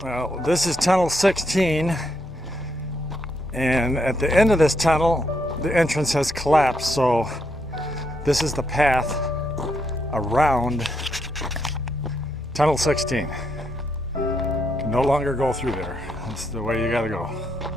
Well, this is tunnel 16, and at the end of this tunnel, the entrance has collapsed, so this is the path around tunnel 16. You can no longer go through there. That's the way you gotta go.